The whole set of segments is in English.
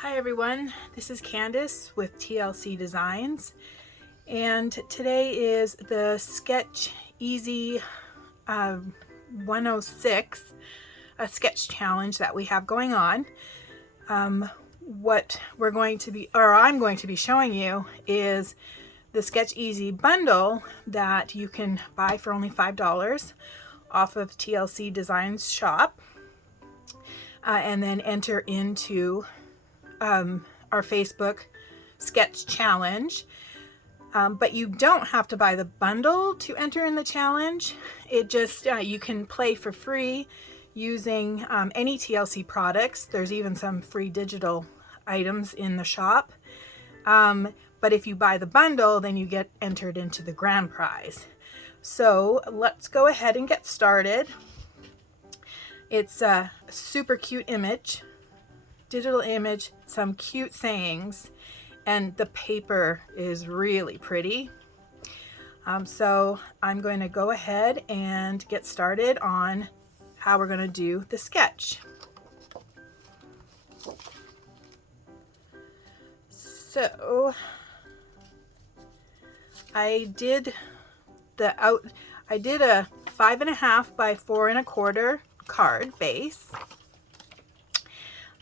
Hi everyone, this is Candace with TLC Designs, and today is the Sketch Easy 106, a sketch challenge that we have going on. What we're going to be, or I'm going to be showing you is the Sketch Easy bundle that you can buy for only $5 off of TLCDesigns.shop, and then enter into our Facebook sketch challenge. But you don't have to buy the bundle to enter in the challenge. It just, you can play for free using any TLC products. There's even some free digital items in the shop. But if you buy the bundle, then you get entered into the grand prize. So let's go ahead and get started. It's a super cute image. Digital image, some cute sayings, and the paper is really pretty. So I'm going to go ahead and get started on how we're going to do the sketch. So I did a 5.5 by 4 1/4 card base.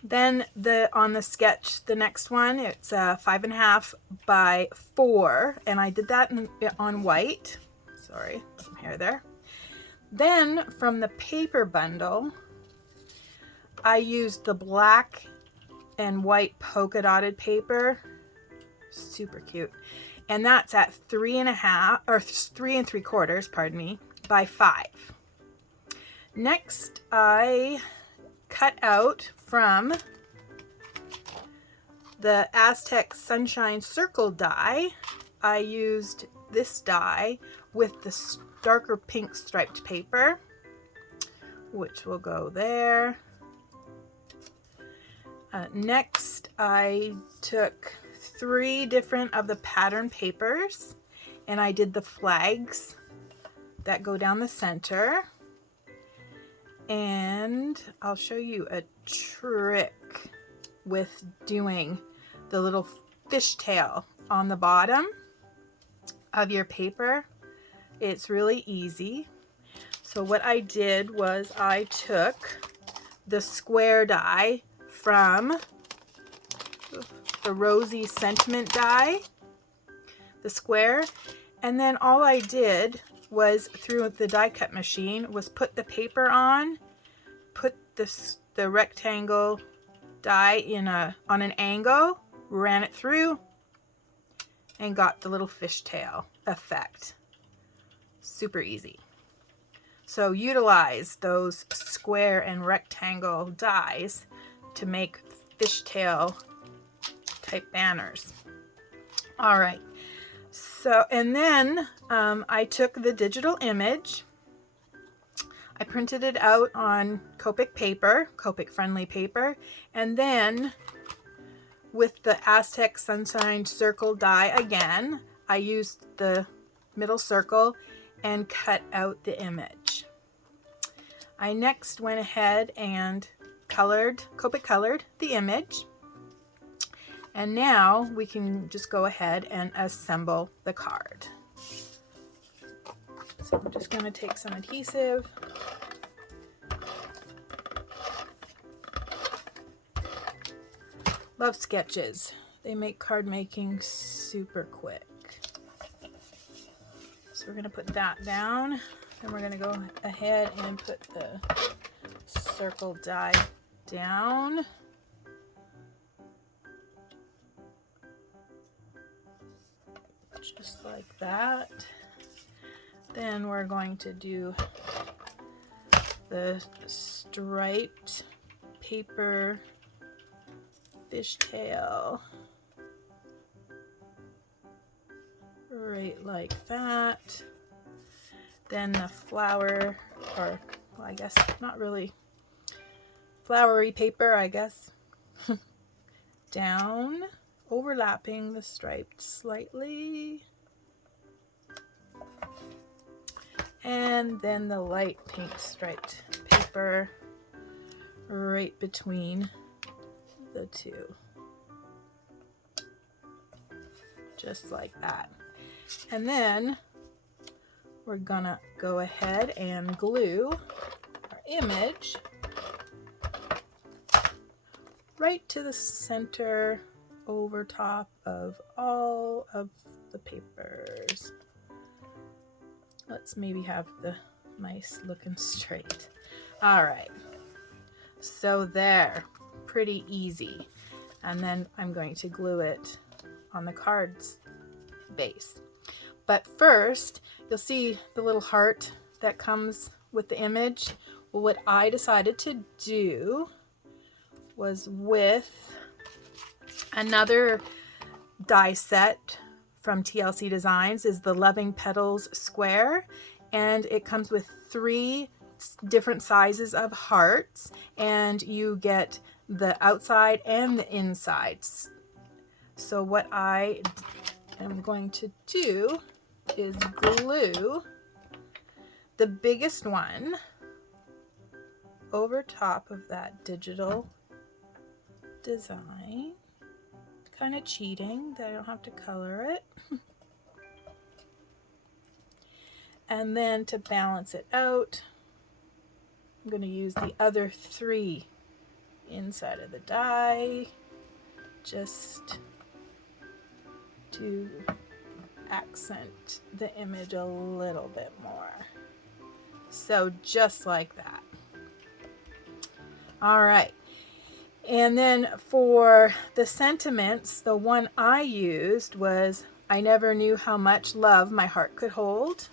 Then on the sketch, the next one, it's 5.5 by 4, and I did that on white. Sorry, some hair there. Then from the paper bundle, I used the black and white polka dotted paper. Super cute. And that's at 3.5 or 3 3/4, pardon me, by 5. Next, I cut out from the Aztec Sunshine Circle die. I used this die with the darker pink striped paper, which will go there. Next, I took 3 different of the pattern papers, and I did the flags that go down the center. And I'll show you a trick with doing the little fishtail on the bottom of your paper. It's really easy. So what I did was I took the square die from the Rosy Sentiment die, the square, and then all I did was, through the die cut machine, was put the paper on, put the rectangle die on an angle, ran it through, and got the little fishtail effect. Super easy. So utilize those square and rectangle dies to make fishtail type banners. All right. So, and then I took the digital image, I printed it out on Copic paper, Copic friendly paper, and then with the Aztec Sunshine Circle die again, I used the middle circle and cut out the image. I next went ahead and Copic colored the image. And now we can just go ahead and assemble the card. So I'm just going to take some adhesive. Love sketches. They make card making super quick. So we're going to put that down. Then we're going to go ahead and put the circle die down. Just like that. Then we're going to do the striped paper fishtail right like that. Then the flower, or well, I guess not really flowery paper, I guess, down, overlapping the striped slightly, and then the light pink striped paper right between the two. just like that. And then we're gonna go ahead and glue our image right to the center over top of all of the papers. Let's maybe have the nice looking straight. All right, so there, pretty easy. And then I'm going to glue it on the card's base. But first, you'll see the little heart that comes with the image. Well, what I decided to do was with another die set from TLC Designs is the Loving Petals Square, and it comes with 3 different sizes of hearts, and you get the outside and the insides. So what I am going to do is glue the biggest one over top of that digital design. Kind of cheating that I don't have to color it. And then to balance it out, I'm going to use the other 3 inside of the die just to accent the image a little bit more. So just like that. All right. And then for the sentiments, the one I used was, I never knew how much love my heart could hold.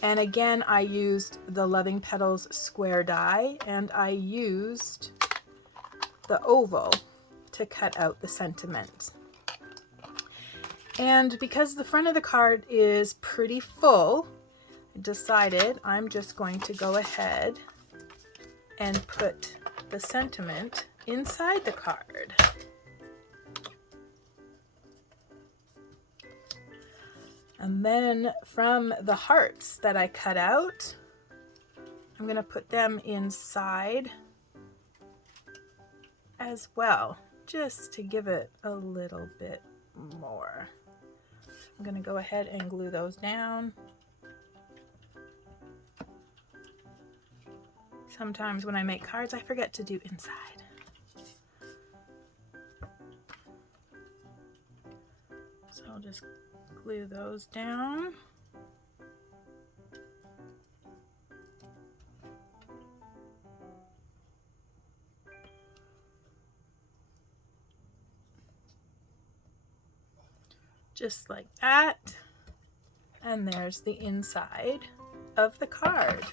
And again, I used the Loving Petals square die, and I used the oval to cut out the sentiment. And because the front of the card is pretty full, I decided I'm just going to go ahead and put the sentiment inside the card. And then from the hearts that I cut out, I'm going to put them inside as well, just to give it a little bit more. I'm going to go ahead and glue those down. Sometimes when I make cards, I forget to do inside. So I'll just glue those down. Just like that. And there's the inside of the card.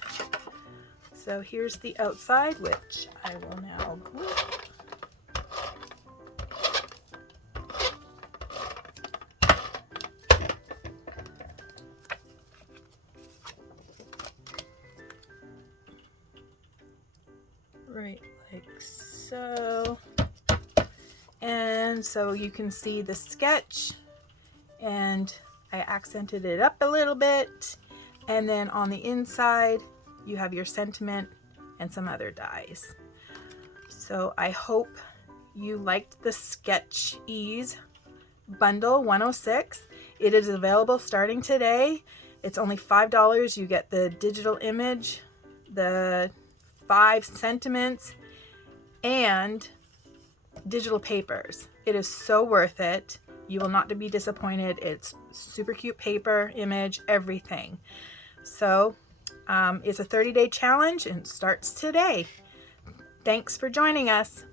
So here's the outside, which I will now glue. Right like so. And so you can see the sketch, and I accented it up a little bit. And then on the inside, you have your sentiment and some other dies. So I hope you liked the Sketch Ease Bundle 106. It is available starting today. It's only $5. You get the digital image, the 5 sentiments, and digital papers. It is so worth it. You will not be disappointed. It's super cute paper, image, everything. So it's a 30-day challenge and starts today. Thanks for joining us.